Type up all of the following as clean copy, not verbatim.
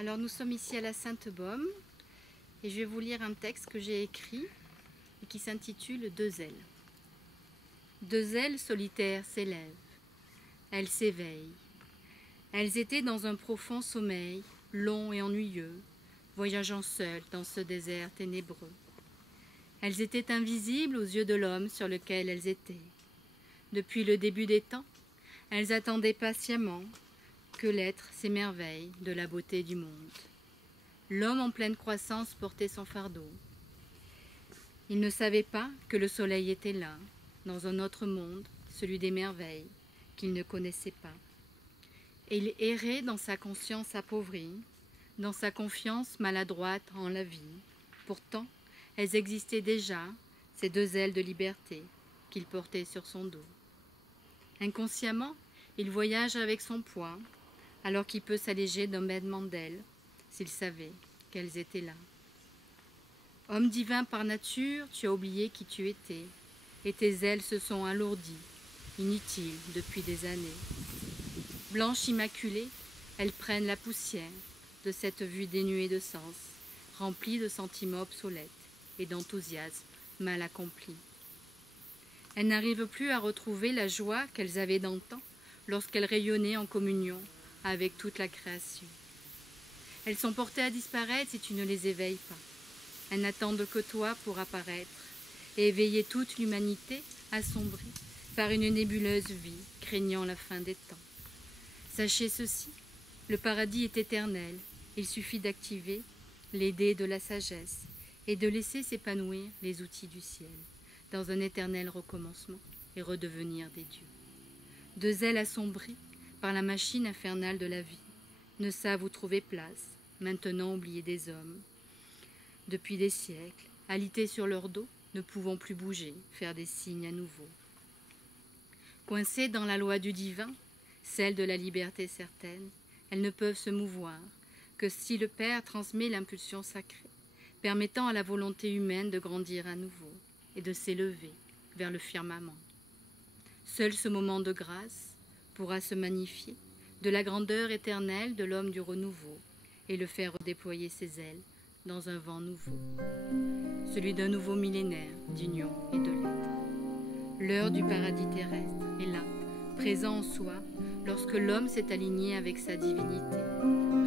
Alors nous sommes ici à la Sainte-Baume et je vais vous lire un texte que j'ai écrit et qui s'intitule « Deux ailes ». Deux ailes solitaires s'élèvent, elles s'éveillent. Elles étaient dans un profond sommeil, long et ennuyeux, voyageant seules dans ce désert ténébreux. Elles étaient invisibles aux yeux de l'homme sur lequel elles étaient. Depuis le début des temps, elles attendaient patiemment que l'être s'émerveille de la beauté du monde. L'homme en pleine croissance portait son fardeau. Il ne savait pas que le soleil était là, dans un autre monde, celui des merveilles, qu'il ne connaissait pas. Et il errait dans sa conscience appauvrie, dans sa confiance maladroite en la vie. Pourtant, elles existaient déjà, ces deux ailes de liberté qu'il portait sur son dos. Inconsciemment, il voyage avec son poids, alors qu'il peut s'alléger d'un battement d'ailes, s'il savait qu'elles étaient là. Homme divin par nature, tu as oublié qui tu étais, et tes ailes se sont alourdies, inutiles depuis des années. Blanches immaculées, elles prennent la poussière de cette vue dénuée de sens, remplie de sentiments obsolètes et d'enthousiasme mal accompli. Elles n'arrivent plus à retrouver la joie qu'elles avaient d'antan lorsqu'elles rayonnaient en communion avec toute la création. Elles sont portées à disparaître si tu ne les éveilles pas. Elles n'attendent que toi pour apparaître et éveiller toute l'humanité assombrie par une nébuleuse vie, craignant la fin des temps. Sachez ceci, le paradis est éternel, il suffit d'activer les dés de la sagesse et de laisser s'épanouir les outils du ciel, dans un éternel recommencement et redevenir des dieux. Deux ailes assombries par la machine infernale de la vie ne savent où trouver place, maintenant oubliées des hommes. Depuis des siècles, alités sur leur dos, ne pouvant plus bouger, faire des signes à nouveau. Coincées dans la loi du divin, celle de la liberté certaine, elles ne peuvent se mouvoir que si le Père transmet l'impulsion sacrée, permettant à la volonté humaine de grandir à nouveau et de s'élever vers le firmament. Seul ce moment de grâce pourra se magnifier de la grandeur éternelle de l'homme du renouveau et le faire redéployer ses ailes dans un vent nouveau, celui d'un nouveau millénaire d'union et de lettres. L'heure du paradis terrestre est là, présent en soi, lorsque l'homme s'est aligné avec sa divinité,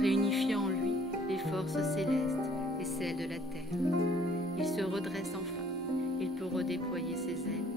réunifiant en lui les forces célestes et celles de la terre. Il se redresse enfin, il peut redéployer ses ailes